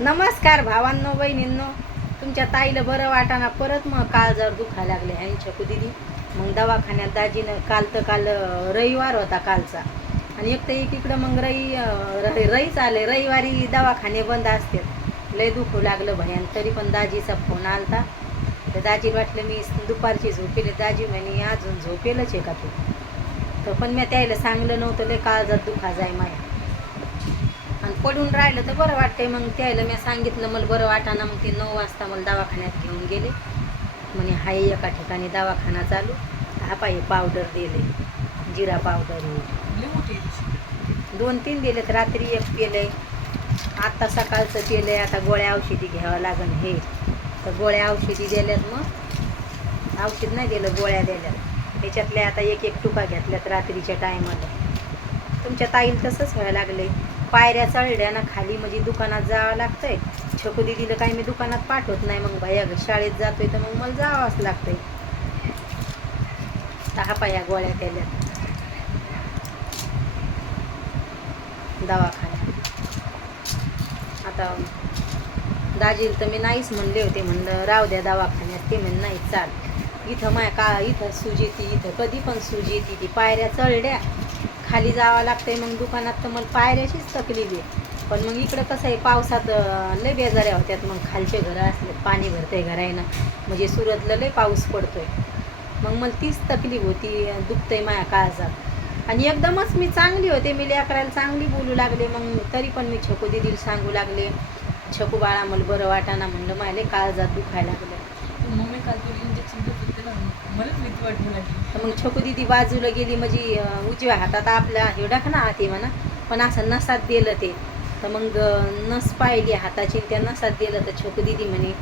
नमस्कार भावांनो बहिणींनो. तुमच्या ताईला बरं वाटाना परत मग काळजावर दुखायला लागले आणि छकू दिदी मग दवाखान्यात दाजीनं काल रविवार होता कालचा आणि एक तर एकीकडं मग रईच आले रविवारी दवाखाने बंद असते. लय दुखू लागलं भयान तरी पण दाजीचा फोन आलता. तर दाजी वाटलं मी दुपारची झोपेले. दाजी म्हणे अजून झोपेलच आहे का तू. तर पण मी त्याला सांगलं नव्हतं लय काळजात दुखा जाय माया आणि पडून राहिलं तर बरं वाटतंय. मग त्याला मी सांगितलं मला बरं वाटाना. मग ते 9 वाजता मला दवाखान्यात घेऊन गेले. म्हणे हाय एका ठिकाणी दवाखाना चालू. हा पाहिजे पावडर दिले, जिरा पावडर 2-3 दिलेत. रात्री एक पेलंय, आता सकाळचं पेलंय. आता गोळ्या औषधी घ्यावं लागेल. हे तर गोळ्या औषधी दिल्यात. मग औषध नाही दिलं, गोळ्या दिल्यात. त्याच्यातल्या आता एक टुका घेतल्यात रात्रीच्या टायमाला. तुमच्या ताईला तसंच व्हायला लागले. पायऱ्या चढल्या ना खाली म्हणजे दुकानात जावं लागतंय. छकू दिदीला काही मी दुकानात पाठवत नाही. मग भैया शाळेत जातोय तर मग मला जावंच लागतंय. 10 पाया गोळ्या केल्यात दवाखान्यात. आता दाजीला तर मी नाहीच म्हणले होते, म्हणलं राहू द्या दवाखान्यात. ते म्हण नाही चाल इथं इथं सूज येते, इथं कधी पण सूज येते. ती पायऱ्या चढल्या खाली जावं लागतंय. मग दुकानात तर मला पायऱ्याशीच तकलीफ आहे. पण मग इकडं कसं आहे पावसात लय बेजाऱ्या होत्यात. मग खालचे घरं असले पाणी भरतंय घरायनं म्हणजे सुरतला लय पाऊस पडतोय. मग मला तीच तकलीफ होती, दुखतंय माया काळजात. आणि एकदमच मी चांगली होते, मी लेकराला चांगली बोलू लागले. मग तरी पण मी छकू दिदीला सांगू लागले, छकू बाळा मला बरं वाटाना. म्हणलं मला काळजात दुखायला लागलं. मम्मी काल तुला इंजेक्शन देत होते ना, मलाच भीती वाटू लागली. तर मग छकू दिदी बाजूला गेली. म्हणजे उजव्या हातात आपल्या हेवढा ना हाती म्हणा, पण असं नसात दिलं ते. तर मग नस पाहिली हाताची, त्या नसात दिलं. तर छकू दिदी म्हणे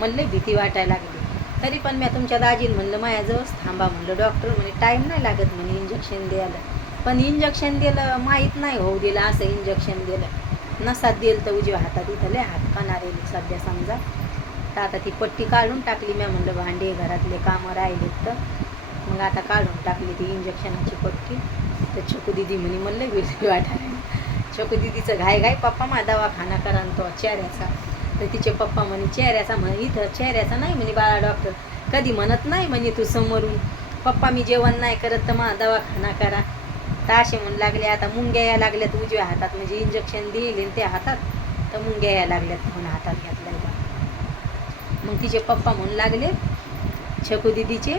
मला भीती वाटायला लागली. तरी पण मी तुमच्या दाजीला म्हणलं माझ्याजवळच थांबा. म्हणलं डॉक्टर म्हणे टाईम नाही लागत म्हणे इंजेक्शन द्यायला. पण इंजेक्शन दिलं माहीत नाही होऊ दिलं असं इंजेक्शन दिलं. नसात दिलं तर उजव्या हातात इथं लय हात कानारेली सध्या समजा. तर आता ती पट्टी काढून टाकली. मी म्हणलं भांडे घरातले कामं राहिलेत तर मग आता काढून टाकली ती इंजेक्शनाची पट्टी. तर छकू दिदी म्हणे मला भीती वाटायला. छकू दिदीचं घाय पप्पा मा दवाखाना करा तो चेहऱ्याचा. तर तिचे पप्पा म्हणे चेहऱ्याचा म्हणे इथं चेहऱ्याचा नाही म्हणे बाळा डॉक्टर कधी म्हणत नाही म्हणे तू समोरून. पप्पा मी जेवण नाही करत तर मा दवाखाना करा. तर असे म्हणू लागले. आता मुंग्या यायला लागल्यात उजव्या हातात म्हणजे इंजेक्शन दिले त्या हातात. तर मुंग्या यायला लागल्यात म्हणून हातात घेतलाय. मग तिचे पप्पा म्हणू लागले छकू दिदीचे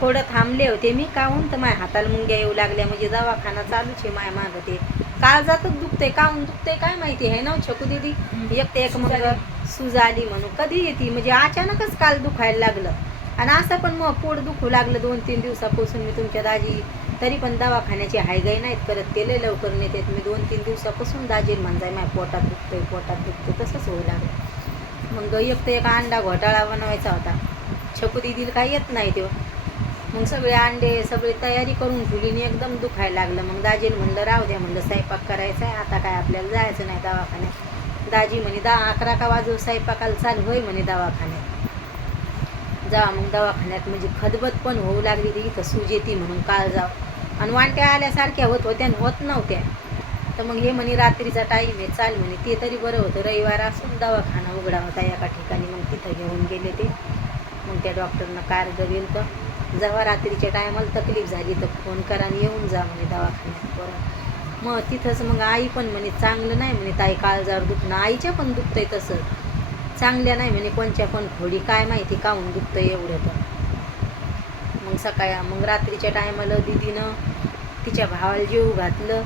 थोडं थांबले होते मी काहून तर माझ्या हाताला मुंग्या येऊ लागल्या. म्हणजे दवाखाना चालूच आहे माय मागं. ते काळजातच दुखतंय काहून दुखतंय काय माहिती आहे ना छकू दिदी. एक ते एक मग सूज आली म्हणून कधी येते म्हणजे अचानकच काल दुखायला लागलं. आणि असं पण मग पोट दुखू लागलं 2-3 दिवसापासून. मी तुमच्या दाजी तरी पण दवाखान्याची हायगाई नाहीत करत, ते लय लवकर नेतात. मी 2-3 दिवसापासून दाजीला म्हणजाय माझ्या पोटात दुखतंय तसंच होऊ लागलं. मग एक तर एक अंडा घोटाळा बनवायचा होता. छकू दिदीला काही येत नाही तेव्हा. मग सगळे अंडे सगळी तयारी करून ठेवली एकदम दुखायला लागलं. मग दाजीला म्हणलं राहू द्या म्हणलं स्वयंपाक करायचा आहे आता काय आपल्याला जायचं नाही दवाखान्यात. दाजी म्हणे 10-11 का वाजू स्वयंपाकाला चालू होय म्हणे दवाखान्यात. जा मग दवाखान्यात म्हणजे खदबद पण होऊ लागली. ती इथं सूज येते म्हणून काळ जाव आणि वांट्या आल्यासारख्या होत होत्या होत नव्हत्या. तर मग हे म्हणे रात्रीचा टाईम आहे चाल म्हणे. ते तरी बरं होतं रविवार असून दवाखाना उघडा होता एका ठिकाणी. मग तिथं घेऊन गेले ते. मग त्या डॉक्टरनं कार्ड दिलं तर जेव्हा रात्रीच्या टायमाला तकलीफ झाली तर फोन करा आणि येऊन जा म्हणे दवाखान्यात परत. मग तिथंच मग आई पण म्हणे चांगलं नाही म्हणे ताई काळजावर दुखणं. आईच्या पण दुखतंय तसं चांगल्या नाही म्हणे कोणच्या पण खोडी काय माहिती काहून दुखतंय एवढं. तर मग रात्रीच्या टायमाला दिदीनं तिच्या भावाला जेवू घातलं.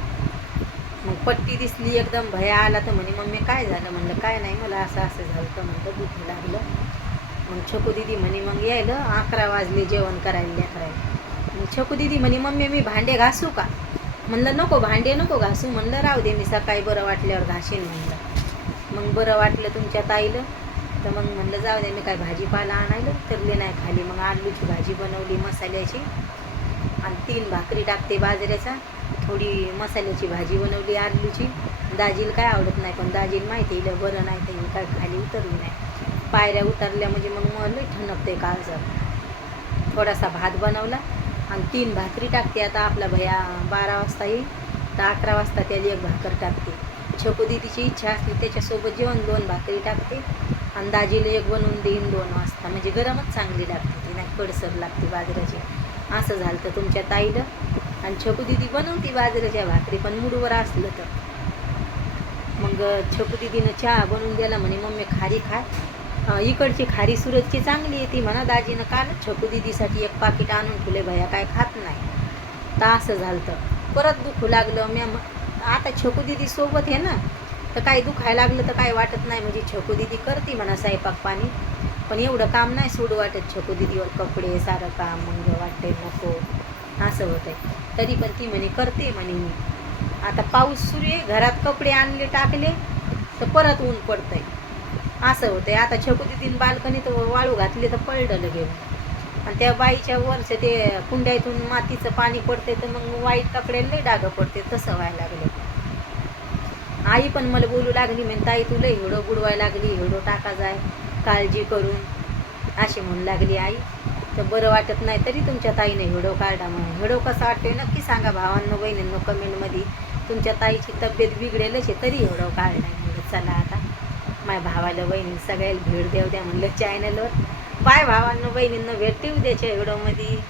मग पट्टी दिसली एकदम भया आला. तर म्हणे मम्मी काय झालं. म्हणलं काय नाही मला असं झालं तर म्हणलं दुखू लागलं. मग छकू दिदी म्हणे मग यायला 11 वाजले जेवण करायला लेकरायला. मग छकू दिदी म्हणे मम्मी मी भांडे घासू का. म्हणलं नको भांडे नको घासू. म्हणलं राहू दे मी सकाळी बरं वाटल्यावर घासीन म्हणलं. मग बरं वाटलं तुमच्या ताईला तर मग म्हणलं जाऊ दे मी काय भाजीपाला आणायला तरले नाही खाली. मग आलूची भाजी बनवली मसाल्याची आणि 3 भाकरी टाकते बाजऱ्याचा. थोडी मसाल्याची भाजी बनवली आलूची. दाजीला काय आवडत नाही पण दाजीला माहिती आहे बरं नाही तर काय खाली उतरली नाही. पायऱ्या उतरल्या म्हणजे मग मला ठणकते काळजात. थोडासा भात बनवला आणि 3 भाकरी टाकते. आता आपला भैया 12 वाजता येईल तर 11 वाजता त्याला एक भाकर टाकते. छकू दीदीची इच्छा असली त्याच्यासोबत जेवण 2 भाकरी टाकते आणि दाजीला एक बनवून देईन 2 वाजता. म्हणजे गरमच चांगली लागते ती, नाही कडसर लागते बाजरीची. असं झालं तर तुमच्या ताईला. आणि छकू दीदी बनवते बाजरीच्या भाकरी पण मूडवर असलं तर. मग छकू दीदीनं चहा बनवून दिला म्हणे मम्मी खारी खाय. इकडची खारी सुरतची चांगली येते म्हणा. दाजीनं कालच छकू दीदीसाठी एक पाकिट आणून ठेवले, भया काय खात नाही. तर असं झालं तर परत दुखू लागलं. आता छकू दीदी सोबत आहे ना, तर काही दुखायला लागलं तर काही वाटत नाही. म्हणजे छकू दीदी करते म्हणा स्वयंपाक पाणी, पण एवढं काम नाही सोडू वाटत छकू दीदीवर. कपडे सारं काम मग वाटतंय नको असं होतंय. तरी पण ती म्हणे करते म्हणे मी. आता पाऊस सुरू आहे, घरात कपडे आणले टाकले तर परत ऊन पडतंय असं होतंय. आता छकू दीदीने बाल्कनीत वाळू घातली तर पडलं लगेच. आणि त्या बाईच्या वरचं ते कुंड्यातून मातीचं पाणी पडते तर मग वाईट कपड्याला लई डागं पडते. तसं व्हायला लागले. आई पण मला बोलू लागली म्हणे ताई तुला हिडो बुडवायला लागली, हिडो टाका जाय काळजी करून अशी म्हणू लागली आई. तर बरं वाटत नाही तरी तुमच्या ताईने हिडो काढला म्हणून. हिडो कसा वाटतोय नक्की सांगा भावांनो बहिणींनो कमेंटमध्ये. तुमच्या ताईची तब्येत बिघडेलच आहे तरी हिडो काढला. म्हणलं चला आता माझ्या भावाला बहिणी सगळ्याला भेट देऊ द्या म्हणलं चॅनलवर. बाय भावांनो बहिणींनो, भेटते उद्याच्या व्हिडिओमध्ये.